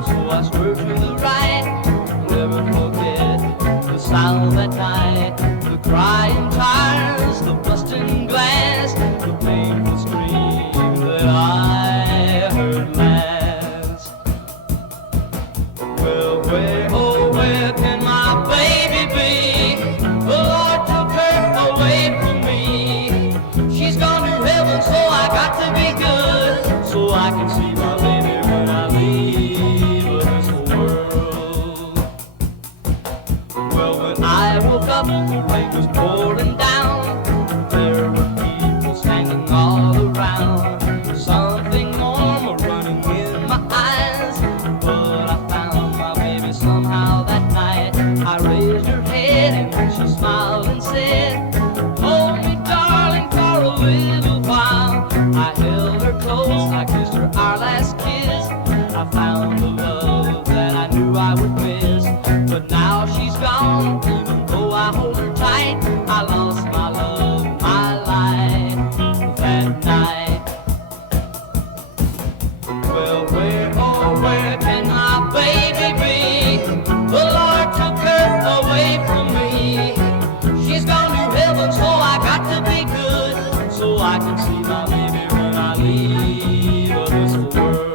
so I swerved to the right. Never forget the sound that night, the crying tires, the busting glass, the painful scream that I heard last. Well, where, oh, where can my baby be? The Lord took her away from me. She's gone to heaven, so I got to be good, so I can see my baby when I leave this world. Well, when I woke up, the rain was pouring down. There were people standing all around. Something warm running in my eyes, but I found my baby somehow that night. I raised her head and she smiled and said, "Hold me, darling, for a little while." I held her close, I kissed her our last kiss. I found the love that I knew I would miss, but now she's gone. Even though I hold her tight, I lost my love, my life that night. Well, where, oh, where can my baby be? The Lord took her away from me. She's gone to heaven, so I got to be good, so I can see my baby when I leave this world.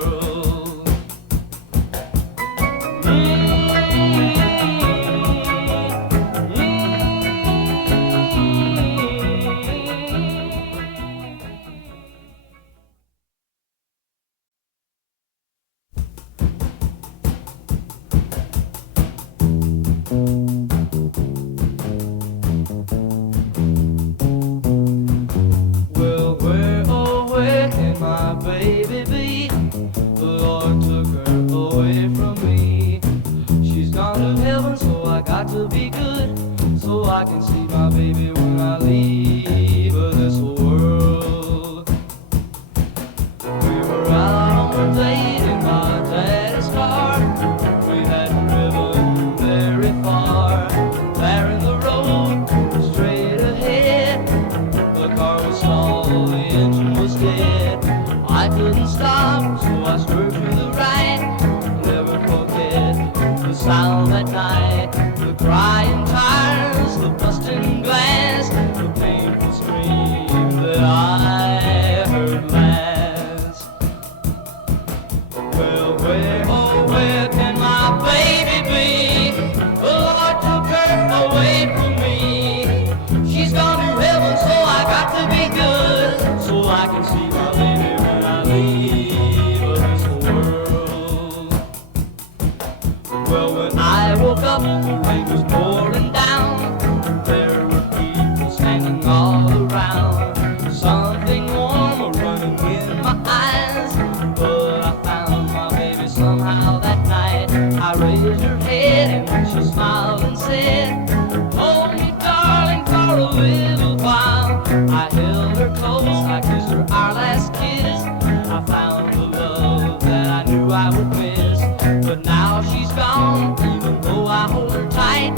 Well, where, oh, where can my baby be? The Lord took her away from me. She's gone to heaven, so I got to be good, so I can see my baby when I leave this world. We were out on a date in my daddy's car. We had driven very far. There in the road, straight ahead, the car was stalled, the engine was dead. I couldn't stop, so I swerved to the right. Never forget the sound that night, the crying tires, the busting glass, the painful scream that I heard last. Well, where, oh, where can my baby be? The Lord took her away from me. She's gone to heaven, so I got to be good, so I can see my baby when I leave this world. Well, when I woke up, the rain was pouring down. There were people standing all around. Something warm running in my eyes, but I found my baby somehow that night. I raised her head and she smiled and said, "Hold me, darling, for a little while." I held her close, I kissed her our last kiss. I found the love that I knew I would miss, but now she's gone. Even though I hold her tight,